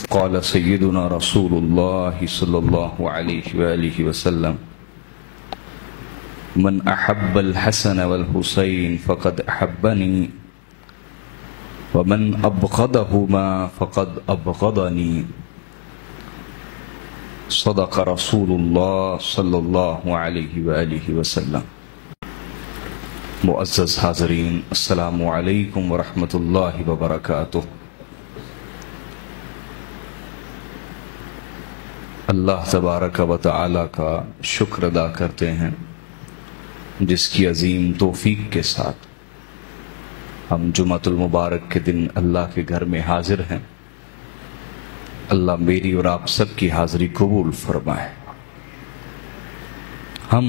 قال سيدنا رسول الله صلى الله عليه وآله وسلم من أحب الحسن والحسين فقد أحبني ومن أبغضهما فقد أبغضني صدق رسول الله صلى الله عليه وآله وسلم۔ معزز حاضرین، السلام علیکم ورحمۃ اللہ وبرکاتہ۔ اللہ تبارک و تعالی کا شکر ادا کرتے ہیں جس کی عظیم توفیق کے ساتھ ہم جمعۃ المبارک کے دن اللہ کے گھر میں حاضر ہیں۔ اللہ میری اور آپ سب کی حاضری قبول فرمائے۔ ہم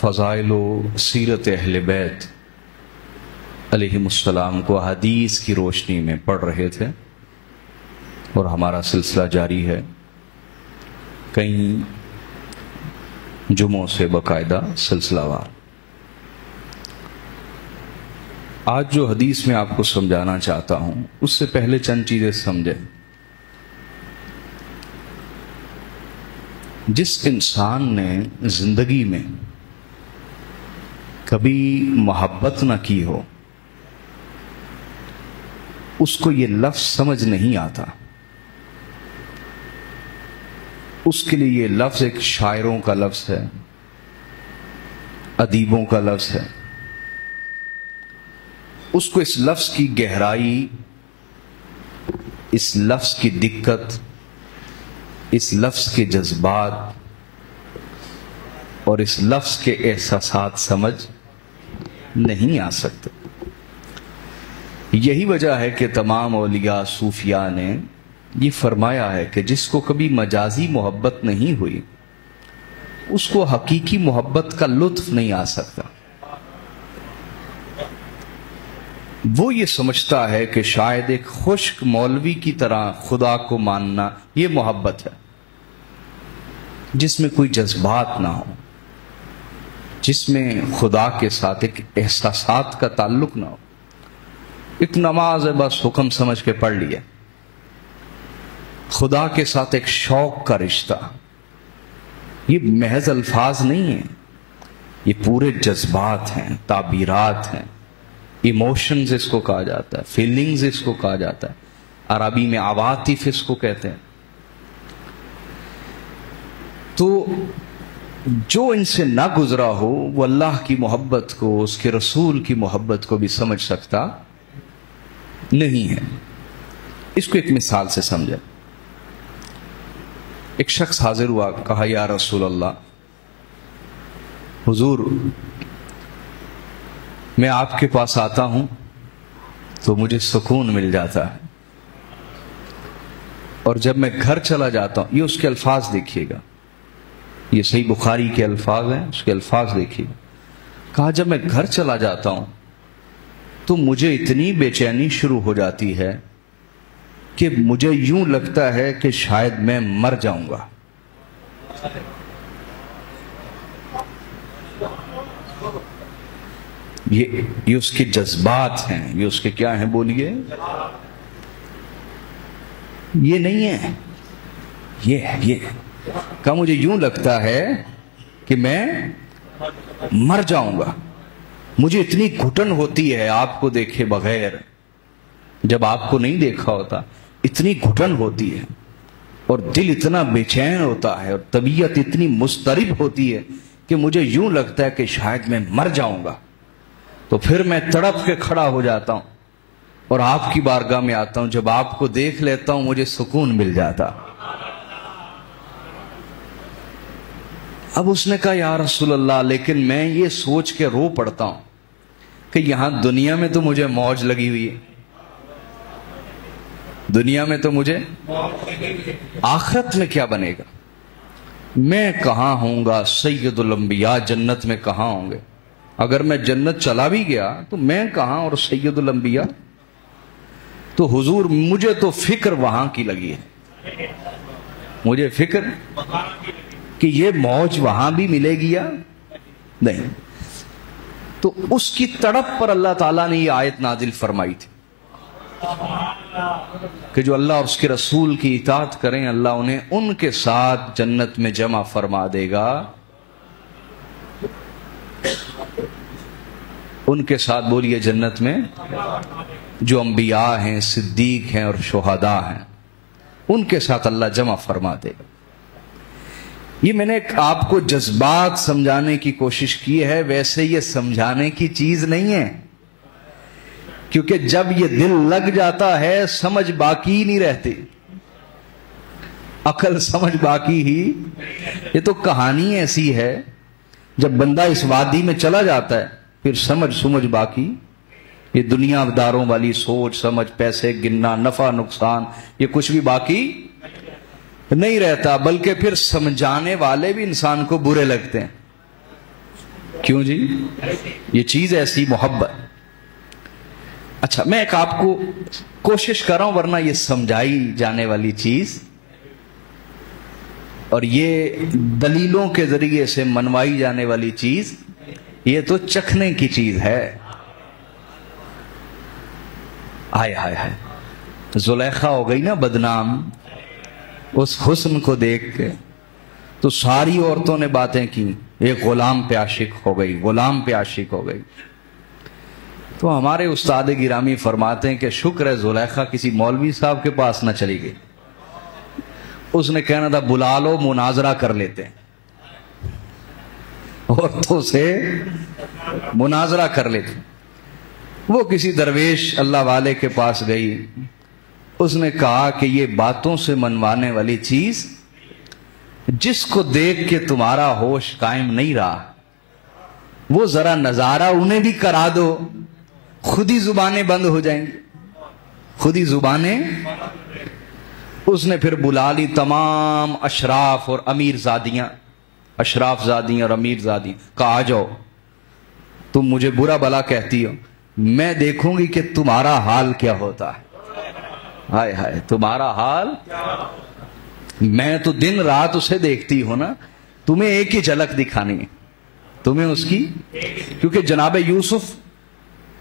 فضائل و سیرت اہل بیت علیہم السلام کو حدیث کی روشنی میں پڑھ رہے تھے اور ہمارا سلسلہ جاری ہے کئی جمعوں سے باقاعدہ سلسلہ وار۔ آج جو حدیث میں آپ کو سمجھانا چاہتا ہوں اس سے پہلے چند چیزیں سمجھیں۔ جس انسان نے زندگی میں کبھی محبت نہ کی ہو اس کو یہ لفظ سمجھ نہیں آتا۔ اس کے لیے یہ لفظ ایک شاعروں کا لفظ ہے، ادیبوں کا لفظ ہے۔ اس کو اس لفظ کی گہرائی، اس لفظ کی دقت، اس لفظ کے جذبات اور اس لفظ کے احساسات سمجھ نہیں آ سکتے۔ یہی وجہ ہے کہ تمام اولیاء صوفیاء نے یہ فرمایا ہے کہ جس کو کبھی مجازی محبت نہیں ہوئی اس کو حقیقی محبت کا لطف نہیں آ سکتا۔ وہ یہ سمجھتا ہے کہ شاید ایک خشک مولوی کی طرح خدا کو ماننا یہ محبت ہے، جس میں کوئی جذبات نہ ہو، جس میں خدا کے ساتھ ایک احساسات کا تعلق نہ ہو۔ ایک نماز ہے، بس حکم سمجھ کے پڑھ لیا۔ خدا کے ساتھ ایک شوق کا رشتہ، یہ محض الفاظ نہیں ہیں، یہ پورے جذبات ہیں، تعبیرات ہیں، ایموشنز اس کو کہا جاتا ہے، فیلنگز اس کو کہا جاتا ہے، عربی میں عواطف اس کو کہتے ہیں۔ تو جو ان سے نہ گزرا ہو وہ اللہ کی محبت کو، اس کے رسول کی محبت کو بھی سمجھ سکتا نہیں ہے۔ اس کو ایک مثال سے سمجھیں۔ ایک شخص حاضر ہوا، کہا یا رسول اللہ، حضور میں آپ کے پاس آتا ہوں تو مجھے سکون مل جاتا ہے، اور جب میں گھر چلا جاتا ہوں، یہ اس کے الفاظ دیکھیے گا، یہ صحیح بخاری کے الفاظ ہیں، اس کے الفاظ دیکھیے گا۔ کہا جب میں گھر چلا جاتا ہوں تو مجھے اتنی بے چینی شروع ہو جاتی ہے کہ مجھے یوں لگتا ہے کہ شاید میں مر جاؤں گا۔ یہ اس کے جذبات ہیں، یہ اس کے کیا ہیں بولیے؟ یہ نہیں ہے، یہ کہ مجھے یوں لگتا ہے کہ میں مر جاؤں گا۔ مجھے اتنی گھٹن ہوتی ہے آپ کو دیکھے بغیر، جب آپ کو نہیں دیکھا ہوتا اتنی گھٹن ہوتی ہے، اور دل اتنا بے چین ہوتا ہے، اور طبیعت اتنی مضطرب ہوتی ہے کہ مجھے یوں لگتا ہے کہ شاید میں مر جاؤں گا۔ تو پھر میں تڑپ کے کھڑا ہو جاتا ہوں اور آپ کی بارگاہ میں آتا ہوں۔ جب آپ کو دیکھ لیتا ہوں مجھے سکون مل جاتا۔ اب اس نے کہا یا رسول اللہ، لیکن میں یہ سوچ کے رو پڑتا ہوں کہ یہاں دنیا میں تو مجھے موج لگی ہوئی ہے، دنیا میں تو مجھے، آخرت میں کیا بنے گا؟ میں کہاں ہوں گا؟ سید الانبیاء جنت میں کہاں ہوں گے؟ اگر میں جنت چلا بھی گیا تو میں کہاں اور سید الانبیاء؟ تو حضور مجھے تو فکر وہاں کی لگی ہے، مجھے فکر کہ یہ موج وہاں بھی ملے گی یا نہیں۔ تو اس کی تڑپ پر اللہ تعالیٰ نے یہ آیت نازل فرمائی تھی۔ کہ جو اللہ اور اس کے رسول کی اطاعت کریں اللہ انہیں ان کے ساتھ جنت میں جمع فرما دے گا، ان کے ساتھ بولیے جنت میں جو انبیاء ہیں، صدیق ہیں اور شہداء ہیں، ان کے ساتھ اللہ جمع فرما دے گا۔ یہ میں نے آپ کو جذبات سمجھانے کی کوشش کی ہے، ویسے یہ سمجھانے کی چیز نہیں ہے، کیونکہ جب یہ دل لگ جاتا ہے سمجھ باقی نہیں رہتی، عقل سمجھ باقی ہی، یہ تو کہانی ایسی ہے، جب بندہ اس وادی میں چلا جاتا ہے پھر سمجھ باقی، یہ دنیا داروں والی سوچ سمجھ، پیسے گننا، نفع نقصان، یہ کچھ بھی باقی نہیں رہتا، بلکہ پھر سمجھانے والے بھی انسان کو برے لگتے ہیں۔ کیوں جی؟ یہ چیز ایسی محبت۔ اچھا میں ایک آپ کو کوشش کر رہا ہوں، ورنہ یہ سمجھائی جانے والی چیز اور یہ دلیلوں کے ذریعے سے منوائی جانے والی چیز، یہ تو چکھنے کی چیز ہے۔ ہائے ہائے ہائے، زلیخا ہو گئی نا بدنام اس حسن کو دیکھ کے، تو ساری عورتوں نے باتیں کی، ایک غلام پہ عاشق ہو گئی، غلام پہ عاشق ہو گئی۔ تو ہمارے استاد گرامی فرماتے ہیں کہ شکر ہے زلیخا کسی مولوی صاحب کے پاس نہ چلی گئی، اس نے کہنا تھا بلا لو مناظرہ کر لیتے ہیں، عورتوں سے مناظرہ کر لیتے ہیں۔ وہ کسی درویش اللہ والے کے پاس گئی، اس نے کہا کہ یہ باتوں سے منوانے والی چیز جس کو دیکھ کے تمہارا ہوش قائم نہیں رہا، وہ ذرا نظارہ انہیں بھی کرا دو، خود ہی زبانیں بند ہو جائیں گی، خود ہی زبانیں۔ اس نے پھر بلا لی تمام اشراف اور امیر زادیاں، اشراف زادیاں اور امیر زادیاں، کہا آ جاؤ، تم مجھے برا بلا کہتی ہو، میں دیکھوں گی کہ تمہارا حال کیا ہوتا ہے۔ ہائے ہائے، تمہارا حال، میں تو دن رات اسے دیکھتی ہوں نا، تمہیں ایک ہی جھلک دکھانی ہے تمہیں اس کی، کیونکہ جناب یوسف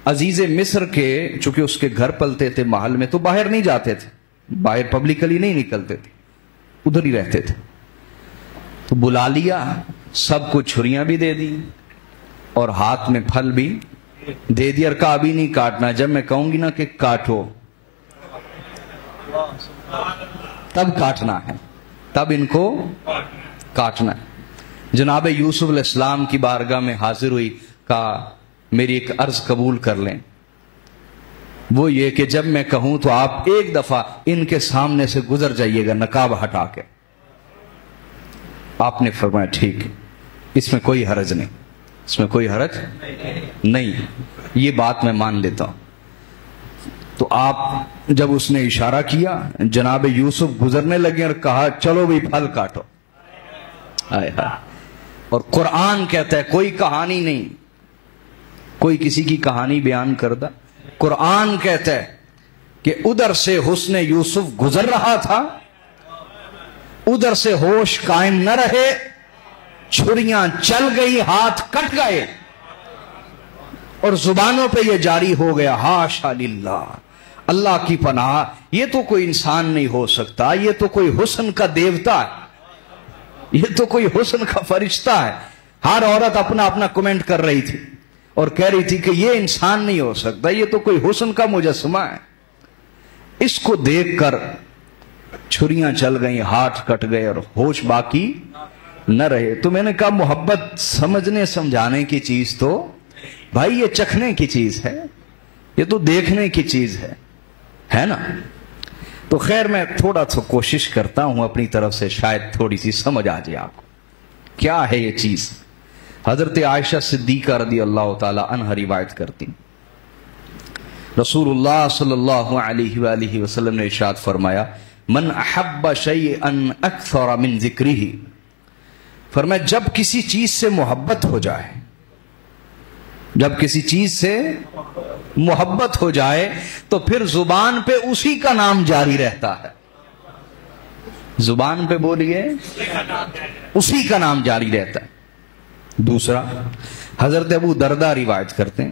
عزیز مصر کے چونکہ اس کے گھر پلتے تھے محل میں، تو باہر نہیں جاتے تھے، باہر پبلکلی نہیں نکلتے تھے، ادھر ہی رہتے تھے۔ تو بلا لیا، سب کو چھریاں بھی دے دی اور ہاتھ میں پھل بھی دے دیا، اور کہا ابھی نہیں کاٹنا، جب میں کہوں گی نا کہ کاٹو تب کاٹنا ہے، تب ان کو کاٹنا ہے۔ جناب یوسف علیہ السلام کی بارگاہ میں حاضر ہوئی، کہا میری ایک عرض قبول کر لیں، وہ یہ کہ جب میں کہوں تو آپ ایک دفعہ ان کے سامنے سے گزر جائیے گا نقاب ہٹا کے۔ آپ نے فرمایا ٹھیک، اس میں کوئی حرج نہیں، اس میں کوئی حرج نہیں، یہ بات میں مان لیتا ہوں۔ تو آپ جب اس نے اشارہ کیا، جناب یوسف گزرنے لگے اور کہا چلو بھی پھل کاٹو۔ آئے ہائے، اور قرآن کہتا ہے کوئی کہانی نہیں، کوئی کسی کی کہانی بیان کردہ، قرآن کہتا ہے کہ ادھر سے حسن یوسف گزر رہا تھا، ادھر سے ہوش قائم نہ رہے، چھریاں چل گئی، ہاتھ کٹ گئے، اور زبانوں پہ یہ جاری ہو گیا ہاشا للہ، اللہ کی پناہ، یہ تو کوئی انسان نہیں ہو سکتا، یہ تو کوئی حسن کا دیوتا ہے، یہ تو کوئی حسن کا فرشتہ ہے۔ ہر عورت اپنا اپنا کمنٹ کر رہی تھی اور کہہ رہی تھی کہ یہ انسان نہیں ہو سکتا، یہ تو کوئی حسن کا مجسمہ ہے۔ اس کو دیکھ کر چھریاں چل گئیں، ہاتھ کٹ گئے اور ہوش باقی نہ رہے۔ تو میں نے کہا محبت سمجھنے سمجھانے کی چیز تو بھائی یہ چکھنے کی چیز ہے، یہ تو دیکھنے کی چیز ہے نا۔ تو خیر میں تھوڑا سا کوشش کرتا ہوں اپنی طرف سے، شاید تھوڑی سی سمجھ آ جائے آپ کو کیا ہے یہ چیز۔ حضرت عائشہ صدیقہ رضی اللہ تعالی عنہ روایت کرتی، رسول اللہ صلی اللہ علیہ وآلہ وسلم نے ارشاد فرمایا من احب شیئا اکثر من ذکرہ، فرمایا جب کسی چیز سے محبت ہو جائے، جب کسی چیز سے محبت ہو جائے تو پھر زبان پہ اسی کا نام جاری رہتا ہے، زبان پہ بولیے اسی کا نام جاری رہتا ہے۔ دوسرا، حضرت ابو دردہ روایت کرتے ہیں،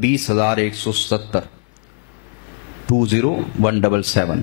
20170 20177,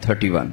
31।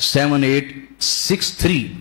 7863।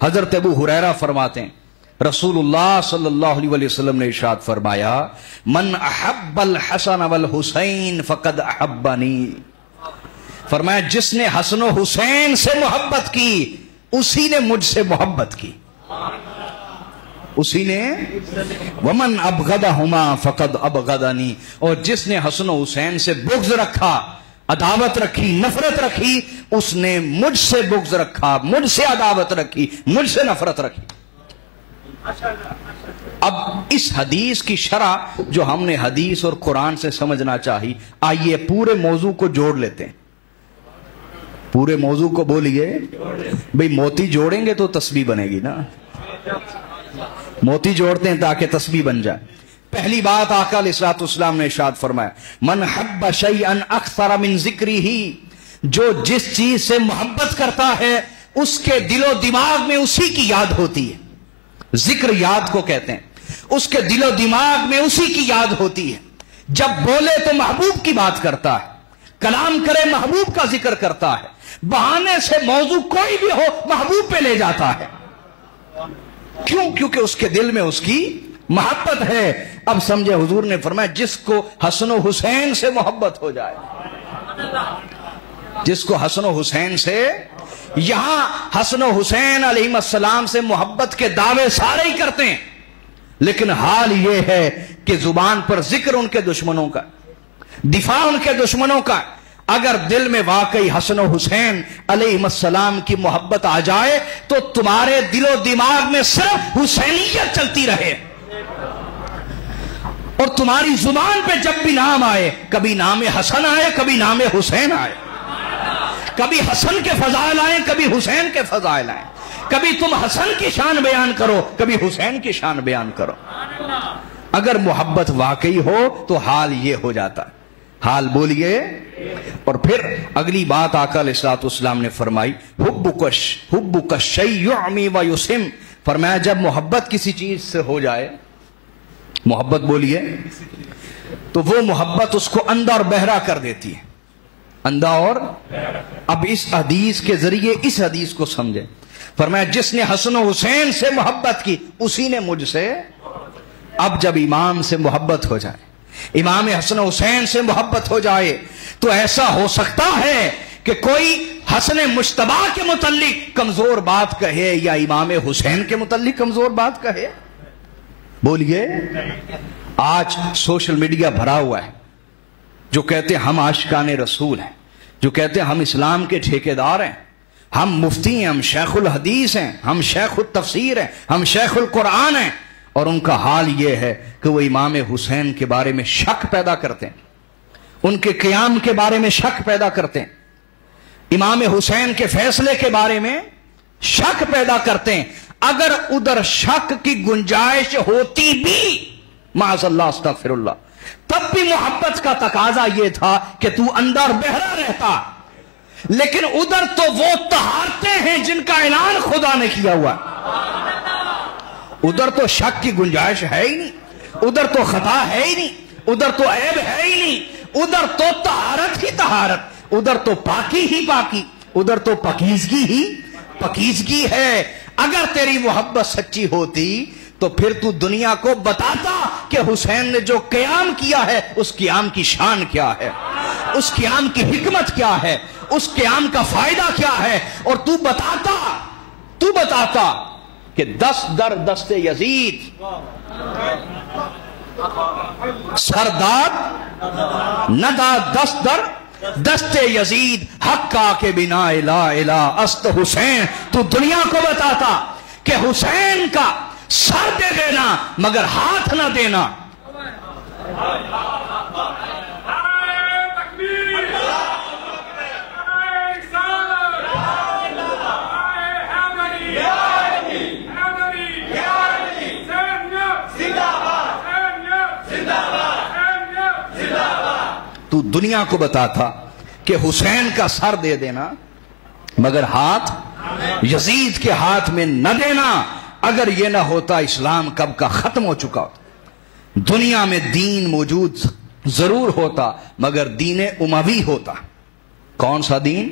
حضرت ابو ہریرہ فرماتے ہیں رسول اللہ صلی اللہ علیہ وسلم نے ارشاد فرمایا من احب الحسن والحسین فقد احبنی، فرمایا جس نے حسن و حسین سے محبت کی اسی نے مجھ سے محبت کی، اسی نے ومن ابغضہما فقد ابغضنی، اور جس نے حسن و حسین سے بغض رکھا، عداوت رکھی، نفرت رکھی، اس نے مجھ سے بغض رکھا، مجھ سے عداوت رکھی، مجھ سے نفرت رکھی۔ اب اس حدیث کی شرح جو ہم نے حدیث اور قرآن سے سمجھنا چاہی، آئیے پورے موضوع کو جوڑ لیتے ہیں۔ پورے موضوع کو بولیے بھئی، موتی جوڑیں گے تو تسبیح بنے گی نا، موتی جوڑتے ہیں تاکہ تسبیح بن جائے۔ پہلی بات آقا علیہ الصلوۃ والسلام نے ارشاد فرمایا من حب شیئا اکثر من ذکرہ، جو جس چیز سے محبت کرتا ہے اس کے دل و دماغ میں اسی کی یاد ہوتی ہے، ذکر یاد کو کہتے ہیں، اس کے دل و دماغ میں اسی کی یاد ہوتی ہے، جب بولے تو محبوب کی بات کرتا ہے، کلام کرے محبوب کا ذکر کرتا ہے، بہانے سے موضوع کوئی بھی ہو محبوب پہ لے جاتا ہے۔ کیوں؟ کیونکہ اس کے دل میں اس کی محبت ہے۔ اب سمجھے، حضور نے فرمایا جس کو حسن و حسین سے محبت ہو جائے، جس کو حسن و حسین سے، یہاں حسن و حسین علیہ السلام سے محبت کے دعوے سارے ہی کرتے ہیں، لیکن حال یہ ہے کہ زبان پر ذکر ان کے دشمنوں کا، دفاع ان کے دشمنوں کا۔ اگر دل میں واقعی حسن و حسین علیہ السلام کی محبت آ جائے تو تمہارے دل و دماغ میں صرف حسینیت چلتی رہے، اور تمہاری زبان پہ جب بھی نام آئے، کبھی نام حسن آئے، کبھی نام حسین آئے، کبھی حسن کے فضائل آئیں، کبھی حسین کے فضائل آئیں، کبھی تم حسن کی شان بیان کرو، کبھی حسین کی شان بیان کرو۔ اگر محبت واقعی ہو تو حال یہ ہو جاتا ہے۔ حال بولیے۔ اور پھر اگلی بات آقا علیہ الصلوۃ والسلام نے فرمائی حبک الشیء یعمی ویسم، فرمایا جب محبت کسی چیز سے ہو جائے، محبت بولیے، تو وہ محبت اس کو اندھا اور بہرا کر دیتی ہے، اندھا اور۔ اب اس حدیث کے ذریعے اس حدیث کو سمجھیں، فرمایا جس نے حسن و حسین سے محبت کی اسی نے مجھ سے۔ اب جب امام سے محبت ہو جائے، امام حسن و حسین سے محبت ہو جائے، تو ایسا ہو سکتا ہے کہ کوئی حسن مجتبی کے متعلق کمزور بات کہے یا امام حسین کے متعلق کمزور بات کہے؟ بولیے۔ آج سوشل میڈیا بھرا ہوا ہے، جو کہتے ہیں ہم عاشقان رسول ہیں، جو کہتے ہیں ہم اسلام کے ٹھیکیدار ہیں، ہم مفتی ہیں، ہم شیخ الحدیث ہیں، ہم شیخ التفسیر ہیں، ہم شیخ القرآن ہیں، اور ان کا حال یہ ہے کہ وہ امام حسین کے بارے میں شک پیدا کرتے ہیں، ان کے قیام کے بارے میں شک پیدا کرتے ہیں، امام حسین کے فیصلے کے بارے میں شک پیدا کرتے ہیں۔ اگر ادھر شک کی گنجائش ہوتی بھی، معاذ اللہ استغفر اللہ، تب بھی محبت کا تقاضا یہ تھا کہ تو اندر بہرا رہتا، لیکن ادھر تو وہ طہارتیں ہیں جن کا اعلان خدا نے کیا ہوا، ادھر تو شک کی گنجائش ہے ہی نہیں، ادھر تو خطا ہے ہی نہیں، ادھر تو عیب ہے ہی نہیں، ادھر تو طہارت ہی طہارت، ادھر تو پاکی ہی پاکی، ادھر تو پاکیزگی ہی پاکیزگی ہے۔ اگر تیری محبت سچی ہوتی تو پھر تو دنیا کو بتاتا کہ حسین نے جو قیام کیا ہے اس قیام کی شان کیا ہے، اس قیام کی حکمت کیا ہے، اس قیام کا فائدہ کیا ہے، اور تو بتاتا کہ دست در دست یزید سرداد ندا دست در دست یزید حقا کے بنا لا الہ است حسین۔ تو دنیا کو بتاتا کہ حسین کا سر دے دینا مگر ہاتھ نہ دینا۔ تو دنیا کو بتاتا کہ حسین کا سر دے دینا مگر ہاتھ یزید کے ہاتھ میں نہ دینا۔ اگر یہ نہ ہوتا اسلام کب کا ختم ہو چکا ہوتا، دنیا میں دین موجود ضرور ہوتا مگر دین اموی ہوتا۔ کون سا دین؟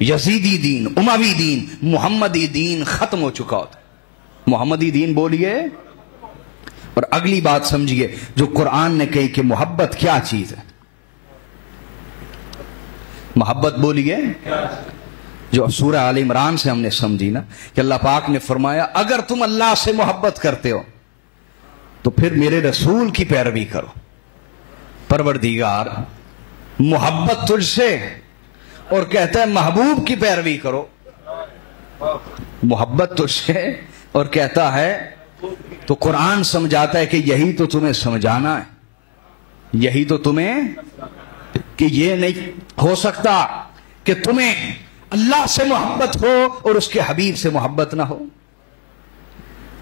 یزیدی دین، اموی دین، محمدی دین ختم ہو چکا ہوتا. محمدی دین بولیے اور اگلی بات سمجھیے جو قرآن نے کہی کہ محبت کیا چیز ہے. محبت بولیے جو سورہ آل عمران سے ہم نے سمجھی نا کہ اللہ پاک نے فرمایا اگر تم اللہ سے محبت کرتے ہو تو پھر میرے رسول کی پیروی کرو. پروردگار محبت تجھ سے اور کہتا ہے محبوب کی پیروی کرو. محبت تجھ سے اور کہتا ہے تو قرآن سمجھاتا ہے کہ یہی تو تمہیں سمجھانا ہے, یہی تو تمہیں, کہ یہ نہیں ہو سکتا کہ تمہیں اللہ سے محبت ہو اور اس کے حبیب سے محبت نہ ہو.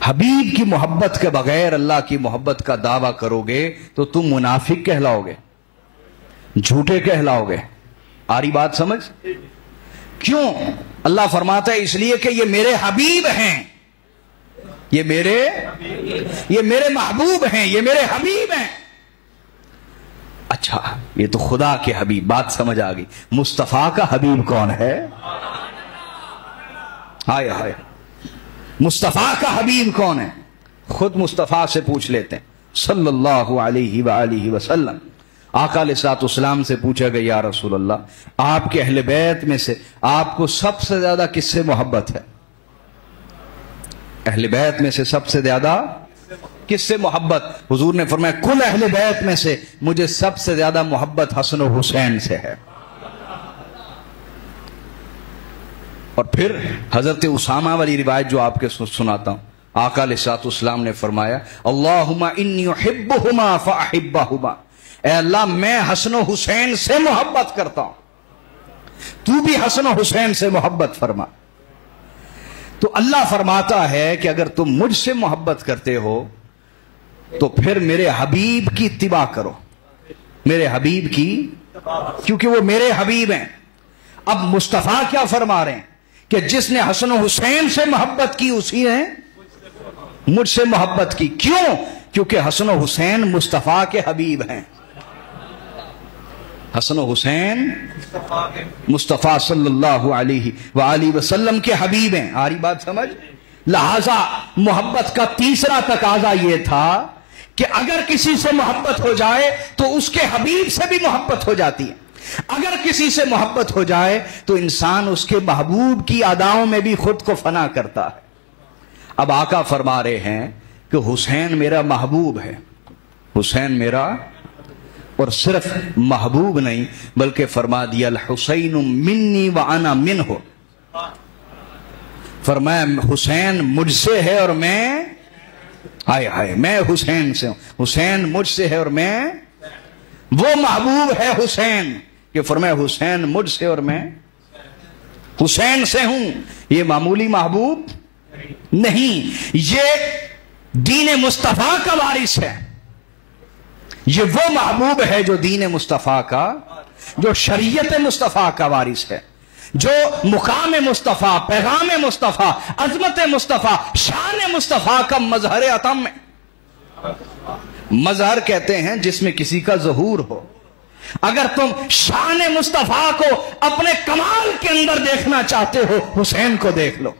حبیب کی محبت کے بغیر اللہ کی محبت کا دعویٰ کرو گے تو تم منافق کہلاؤ گے, جھوٹے کہلاؤ گے. آ رہی بات سمجھ؟ کیوں؟ اللہ فرماتا ہے اس لیے کہ یہ میرے حبیب ہیں, یہ میرے محبوب ہیں, یہ میرے حبیب ہیں. اچھا یہ تو خدا کے حبیب, بات سمجھ آ گئی. مصطفیٰ کا حبیب کون ہے؟ ہائے ہائے, مصطفیٰ کا حبیب کون ہے؟ خود مصطفیٰ سے پوچھ لیتے ہیں صلی اللہ علیہ وآلہ وسلم. آقا علیہ الصلوۃ والسلام سے پوچھا گیا یا رسول اللہ آپ کے اہل بیت میں سے آپ کو سب سے زیادہ کس سے محبت ہے؟ اہل بیت میں سے سب سے زیادہ کس سے محبت؟ حضور نے فرمایا کل اہل بیت میں سے مجھے سب سے زیادہ محبت حسن و حسین سے ہے. اور پھر حضرت اسامہ والی روایت جو آپ کے سناتا ہوں, آقا علیہ الصلوۃ والسلام نے فرمایا اللہم انی احبہما فاحبہما, اے اللہ میں حسن و حسین سے محبت کرتا ہوں, تو بھی حسن و حسین سے محبت فرما. تو اللہ فرماتا ہے کہ اگر تم مجھ سے محبت کرتے ہو تو پھر میرے حبیب کی اتباع کرو, میرے حبیب کی, کیونکہ وہ میرے حبیب ہیں. اب مصطفیٰ کیا فرما رہے ہیں کہ جس نے حسن و حسین سے محبت کی اسی نے مجھ سے محبت کی. کیوں؟ کیونکہ حسن و حسین مصطفیٰ کے حبیب ہیں. حسن و حسین مصطفیٰ صلی اللہ علیہ وآلہ وسلم کے حبیب ہیں. آ رہی بات سمجھ؟ لہذا محبت کا تیسرا تقاضا یہ تھا کہ اگر کسی سے محبت ہو جائے تو اس کے حبیب سے بھی محبت ہو جاتی ہے. اگر کسی سے محبت ہو جائے تو انسان اس کے محبوب کی اداؤں میں بھی خود کو فنا کرتا ہے. اب آقا فرما رہے ہیں کہ حسین میرا محبوب ہے, حسین میرا, اور صرف محبوب نہیں بلکہ فرما دیا الحسین منی وانا منہ, فرمایا حسین مجھ سے ہے اور میں, ہائے ہائے, میں حسین سے ہوں, حسین مجھ سے ہے اور میں, وہ محبوب ہے حسین کہ فرمایا حسین مجھ سے اور میں حسین سے ہوں. یہ معمولی محبوب نہیں, یہ دین مصطفیٰ کا وارث ہے. یہ وہ محبوب ہے جو دین مصطفیٰ کا, جو شریعت مصطفیٰ کا وارث ہے, جو مقام مصطفیٰ, پیغام مصطفیٰ, عظمت مصطفیٰ, شان مصطفیٰ کا مظہر عتم ہے. مظہر کہتے ہیں جس میں کسی کا ظہور ہو. اگر تم شان مصطفیٰ کو اپنے کمال کے اندر دیکھنا چاہتے ہو حسین کو دیکھ لو.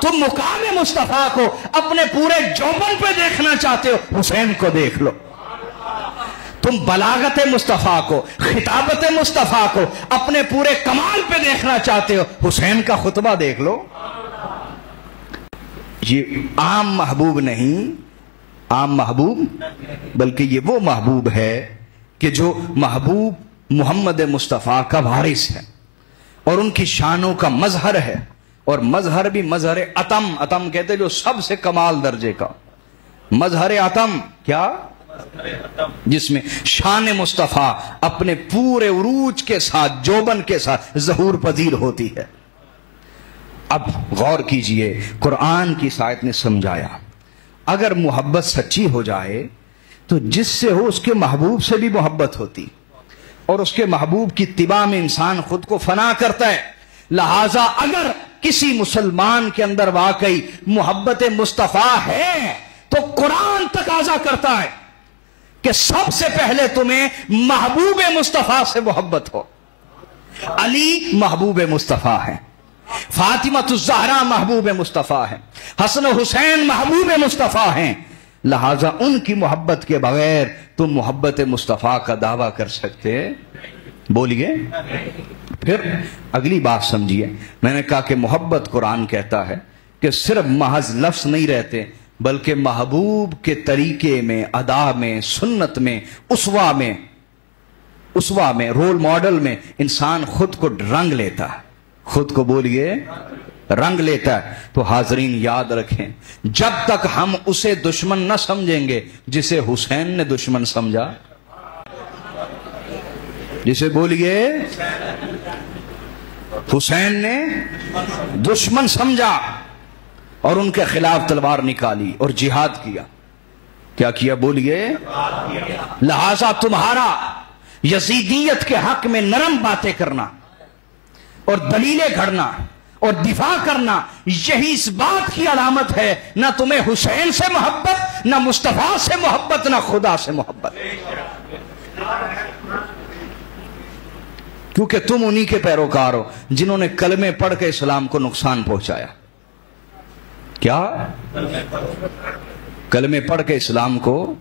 تم مقام مصطفیٰ کو اپنے پورے جوبن پہ دیکھنا چاہتے ہو حسین کو دیکھ لو. تم بلاغت مصطفیٰ کو, خطابت مصطفیٰ کو اپنے پورے کمال پہ دیکھنا چاہتے ہو حسین کا خطبہ دیکھ لو. یہ عام محبوب نہیں, عام محبوب, بلکہ یہ وہ محبوب ہے کہ جو محبوب محمد مصطفیٰ کا وارث ہے اور ان کی شانوں کا مظہر ہے. اور مظہر بھی مظہر عتم, عتم کہتے جو سب سے کمال درجے کا مظہر عتم, کیا؟ جس میں شان مصطفیٰ اپنے پورے عروج کے ساتھ, جوبن کے ساتھ ظہور پذیر ہوتی ہے. اب غور کیجئے, قرآن کی آیت نے سمجھایا اگر محبت سچی ہو جائے تو جس سے ہو اس کے محبوب سے بھی محبت ہوتی, اور اس کے محبوب کی اتباع میں انسان خود کو فنا کرتا ہے. لہذا اگر کسی مسلمان کے اندر واقعی محبت مصطفیٰ ہے تو قرآن تقاضا کرتا ہے کہ سب سے پہلے تمہیں محبوب مصطفیٰ سے محبت ہو. علی محبوب مصطفیٰ ہیں، فاطمہ الزہرا محبوب مصطفیٰ ہیں، حسن و حسین محبوب مصطفیٰ ہیں، لہذا ان کی محبت کے بغیر تم محبت مصطفیٰ کا دعویٰ کر سکتے بولیے؟ پھر اگلی بات سمجھیے، میں نے کہا کہ محبت قرآن کہتا ہے کہ صرف محض لفظ نہیں رہتے، بلکہ محبوب کے طریقے میں، ادا میں، سنت میں، اسوا میں، رول ماڈل میں انسان خود کو رنگ لیتا ہے، خود کو بولیے رنگ لیتا ہے۔ تو حاضرین یاد رکھیں، جب تک ہم اسے دشمن نہ سمجھیں گے جسے حسین نے دشمن سمجھا، جسے بولیے حسین نے دشمن سمجھا اور ان کے خلاف تلوار نکالی اور جہاد کیا، کیا کیا بولیے؟ لہذا تمہارا یزیدیت کے حق میں نرم باتیں کرنا اور دلیلیں گھڑنا اور دفاع کرنا، یہی اس بات کی علامت ہے نہ تمہیں حسین سے محبت، نہ مصطفیٰ سے محبت، نہ خدا سے محبت، کیونکہ تم انہی کے پیروکار ہو جنہوں نے کلمے پڑھ کے اسلام کو نقصان پہنچایا۔ کیا؟ کلمے پڑھ کے اسلام کو،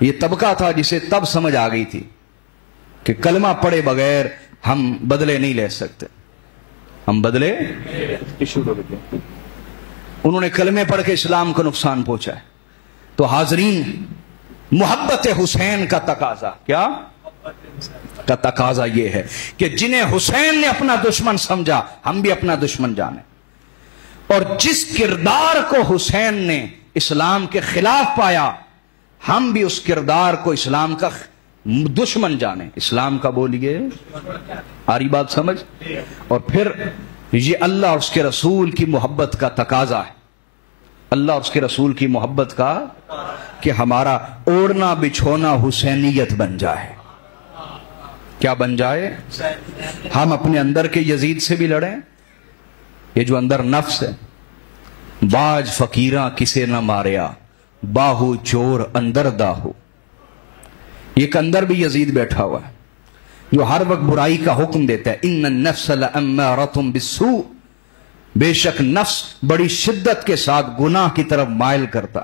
یہ طبقہ تھا جسے تب سمجھ آ گئی تھی کہ کلمہ پڑھے بغیر ہم بدلے نہیں لے سکتے، ہم بدلے، انہوں نے کلمے پڑھ کے اسلام کو نقصان پہنچا ہے۔ تو حاضرین، محبت حسین کا تقاضا کیا؟ کا تقاضا یہ ہے کہ جنہیں حسین نے اپنا دشمن سمجھا ہم بھی اپنا دشمن جانیں، اور جس کردار کو حسین نے اسلام کے خلاف پایا ہم بھی اس کردار کو اسلام کا دشمن جانیں۔ اسلام کا بولیے، آ رہی بات سمجھ؟ اور پھر یہ اللہ اور اس کے رسول کی محبت کا تقاضا ہے، اللہ اور اس کے رسول کی محبت کا، کہ ہمارا اوڑھنا بچھونا حسینیت بن جائے۔ کیا بن جائے؟ ہم اپنے اندر کے یزید سے بھی لڑیں، یہ جو اندر نفس ہے، باج فقیراں کسے نہ ماریا، باہو چور اندر داہو، یہ اندر بھی یزید بیٹھا ہوا ہے جو ہر وقت برائی کا حکم دیتا ہے۔ ان النفس لامارۃ بالسوء، بے شک نفس بڑی شدت کے ساتھ گناہ کی طرف مائل کرتا،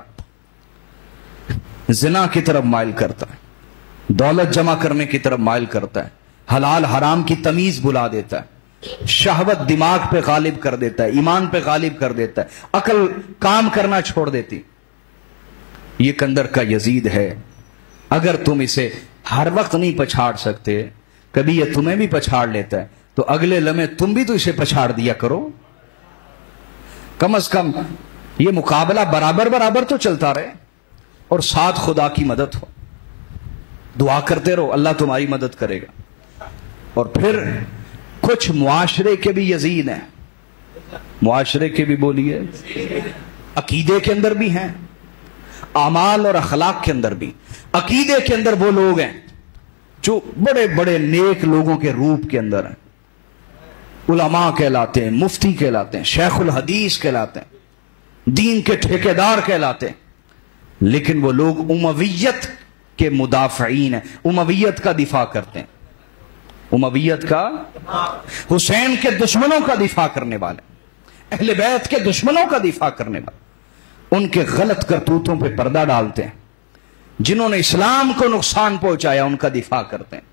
زنا کی طرف مائل کرتا ہے، دولت جمع کرنے کی طرف مائل کرتا ہے، حلال حرام کی تمیز بلا دیتا ہے، شہوت دماغ پہ غالب کر دیتا ہے، ایمان پہ غالب کر دیتا ہے، عقل کام کرنا چھوڑ دیتی۔ یہ اندر کا یزید ہے، اگر تم اسے ہر وقت نہیں پچھاڑ سکتے، کبھی یہ تمہیں بھی پچھاڑ لیتا ہے، تو اگلے لمحے تم بھی تو اسے پچھاڑ دیا کرو، کم از کم یہ مقابلہ برابر برابر تو چلتا رہے، اور ساتھ خدا کی مدد ہو، دعا کرتے رہو، اللہ تمہاری مدد کرے گا۔ اور پھر کچھ معاشرے کے بھی یزید ہیں، معاشرے کے بھی بولیے، عقیدے کے اندر بھی ہیں، اعمال اور اخلاق کے اندر بھی۔ عقیدے کے اندر وہ لوگ ہیں جو بڑے بڑے نیک لوگوں کے روپ کے اندر ہیں، علماء کہلاتے ہیں، مفتی کہلاتے ہیں، شیخ الحدیث کہلاتے ہیں، دین کے ٹھیکیدار کہلاتے ہیں، لیکن وہ لوگ امویت کے مدافعین ہیں، امویت کا دفاع کرتے ہیں، امویت کا، حسین کے دشمنوں کا دفاع کرنے والے، اہل بیت کے دشمنوں کا دفاع کرنے والے، ان کے غلط کرتوتوں پہ پردہ ڈالتے ہیں، جنہوں نے اسلام کو نقصان پہنچایا ان کا دفاع کرتے ہیں۔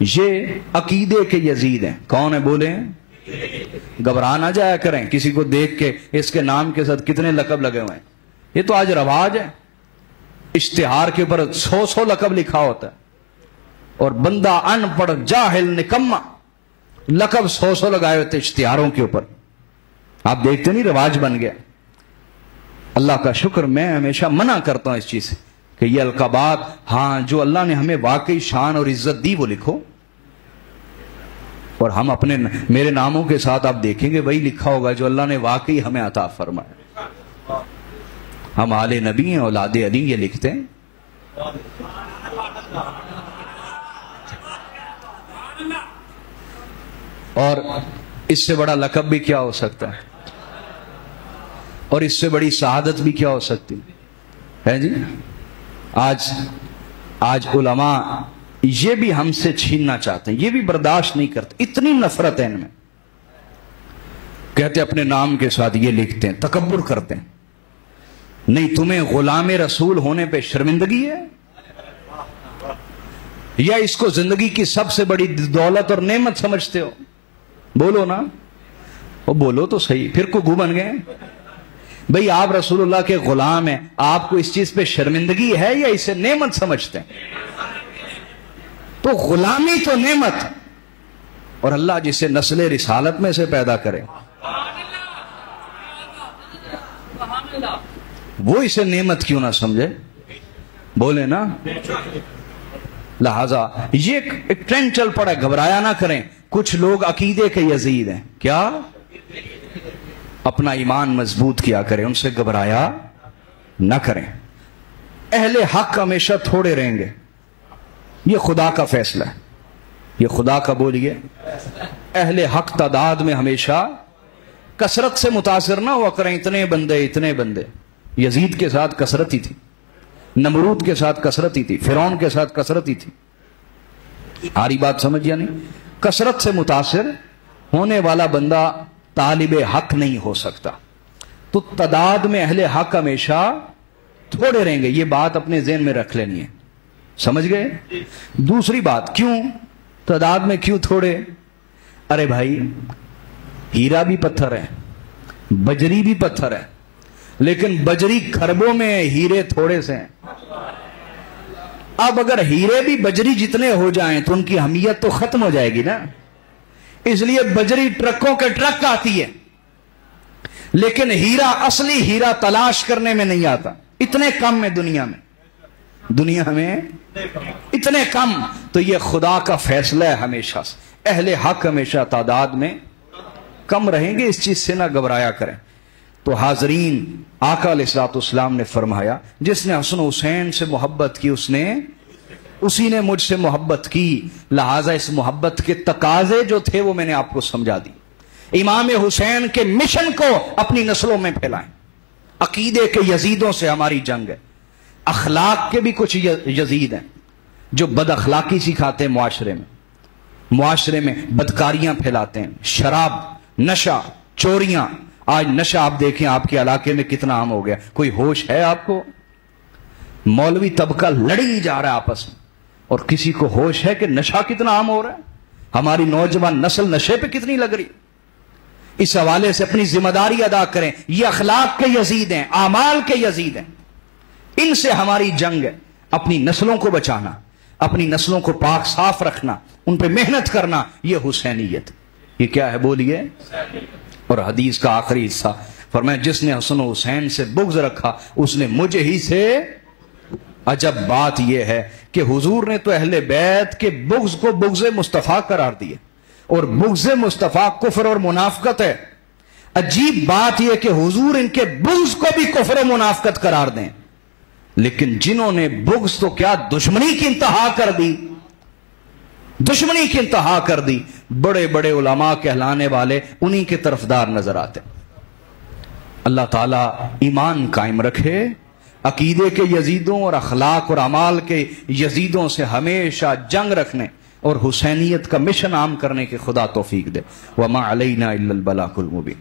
یہ عقیدے کے یزید ہیں۔ کون ہیں بولے؟ گھبرا نہ جایا کریں کسی کو دیکھ کے اس کے نام کے ساتھ کتنے لقب لگے ہوئے ہیں، یہ تو آج رواج ہے، اشتہار کے اوپر 100 لقب لکھا ہوتا ہے، اور بندہ ان پڑھ جاہل نکما لقب 100 لگائے ہوتے اشتہاروں کے اوپر، آپ دیکھتے نہیں، رواج بن گیا۔ اللہ کا شکر، میں ہمیشہ منع کرتا ہوں اس چیز سے کہ یہ القابات، ہاں جو اللہ نے ہمیں واقعی شان اور عزت دی وہ لکھو، اور ہم اپنے میرے ناموں کے ساتھ آپ دیکھیں گے وہی لکھا ہوگا جو اللہ نے واقعی ہمیں عطا فرمایا۔ ہم آل نبی ہیں، اولاد علی، یہ لکھتے ہیں۔ اور اس سے بڑا لقب بھی کیا ہو سکتا ہے، اور اس سے بڑی سعادت بھی کیا ہو سکتی ہے جی؟ آج علماء یہ بھی ہم سے چھیننا چاہتے ہیں، یہ بھی برداشت نہیں کرتے، اتنی نفرت ہے ان میں. کہتے اپنے نام کے ساتھ یہ لکھتے ہیں، تکبر کرتے ہیں. نہیں تمہیں غلام رسول ہونے پہ شرمندگی ہے، یا اس کو زندگی کی سب سے بڑی دولت اور نعمت سمجھتے ہو؟ بولو نا، وہ بولو تو صحیح. پھر کو گو بن گئے. بھئی آپ رسول اللہ کے غلام ہیں، آپ کو اس چیز پہ شرمندگی ہے یا اسے نعمت سمجھتے ہیں؟ تو غلامی تو نعمت، اور اللہ جسے نسل رسالت میں سے پیدا کرے وہ اسے نعمت کیوں نہ سمجھے؟ بولے نا. لہذا یہ ایک ٹرینڈ چل پڑا ہے، گھبرایا نہ کریں. کچھ لوگ عقیدے کے یزید ہیں. کیا؟ اپنا ایمان مضبوط کیا کریں، ان سے گھبرایا نہ کریں. اہل حق ہمیشہ تھوڑے رہیں گے، یہ خدا کا فیصلہ ہے، یہ خدا کا بولیے. اہل حق تعداد میں ہمیشہ کثرت سے متاثر نہ ہوا کریں. اتنے بندے اتنے بندے. یزید کے ساتھ کثرت ہی تھی، نمرود کے ساتھ کثرت ہی تھی، فرعون کے ساتھ کثرت ہی تھی. آری بات سمجھ یا نہیں؟ کثرت سے متاثر ہونے والا بندہ طالب حق نہیں ہو سکتا. تو تعداد میں اہل حق ہمیشہ تھوڑے رہیں گے، یہ بات اپنے ذہن میں رکھ لینی ہے. سمجھ گئے؟ دوسری بات، کیوں تعداد میں کیوں تھوڑے؟ ارے بھائی ہیرا بھی پتھر ہے، بجری بھی پتھر ہے، لیکن بجری کھربوں میں، ہیرے تھوڑے سے ہیں. اب اگر ہیرے بھی بجری جتنے ہو جائیں تو ان کی اہمیت تو ختم ہو جائے گی نا. اس لیے بجری ٹرکوں کے ٹرک آتی ہے، لیکن ہیرا، اصلی ہیرا تلاش کرنے میں نہیں آتا. اتنے کم ہے دنیا میں اتنے کم. تو یہ خدا کا فیصلہ ہے ہمیشہ سے. اہل حق ہمیشہ تعداد میں کم رہیں گے، اس چیز سے نہ گھبرایا کریں. تو حاضرین، آقا علیہ الصلوۃ والسلام نے فرمایا جس نے حسن حسین سے محبت کی اسی نے مجھ سے محبت کی. لہٰذا اس محبت کے تقاضے جو تھے وہ میں نے آپ کو سمجھا دی. امام حسین کے مشن کو اپنی نسلوں میں پھیلائیں. عقیدے کے یزیدوں سے ہماری جنگ ہے. اخلاق کے بھی کچھ یزید ہیں جو بد اخلاقی سکھاتے ہیں، معاشرے میں بدکاریاں پھیلاتے ہیں، شراب، نشہ، چوریاں. آج نشہ آپ دیکھیں آپ کے علاقے میں کتنا عام ہو گیا. کوئی ہوش ہے آپ کو؟ مولوی طبقہ لڑی جا رہا ہے آپس میں، اور کسی کو ہوش ہے کہ نشہ کتنا عام ہو رہا ہے؟ ہماری نوجوان نسل نشے پہ کتنی لگ رہی. اس حوالے سے اپنی ذمہ داری ادا کریں. یہ اخلاق کے یزید ہیں، اعمال کے یزید ہیں. ان سے ہماری جنگ ہے. اپنی نسلوں کو بچانا، اپنی نسلوں کو پاک صاف رکھنا، ان پہ محنت کرنا، یہ حسینیت. یہ کیا ہے بولیے؟ اور حدیث کا آخری حصہ فرمایا جس نے حسن و حسین سے بغض رکھا اس نے مجھے ہی سے. عجب بات یہ ہے کہ حضور نے تو اہل بیت کے بغض کو بغض مصطفیٰ قرار دیے، اور بغض مصطفیٰ کفر اور منافقت ہے. عجیب بات یہ کہ حضور ان کے بغض کو بھی کفر و منافقت قرار دیں، لیکن جنہوں نے بغض تو کیا دشمنی کی انتہا کر دی، دشمنی کی انتہا کر دی. بڑے بڑے علماء کہلانے والے انہی کے طرفدار نظر آتے. اللہ تعالیٰ ایمان قائم رکھے. عقیدے کے یزیدوں اور اخلاق اور اعمال کے یزیدوں سے ہمیشہ جنگ رکھنے اور حسینیت کا مشن عام کرنے کے خدا توفیق دے. وما علینا الا البلاغ المبین.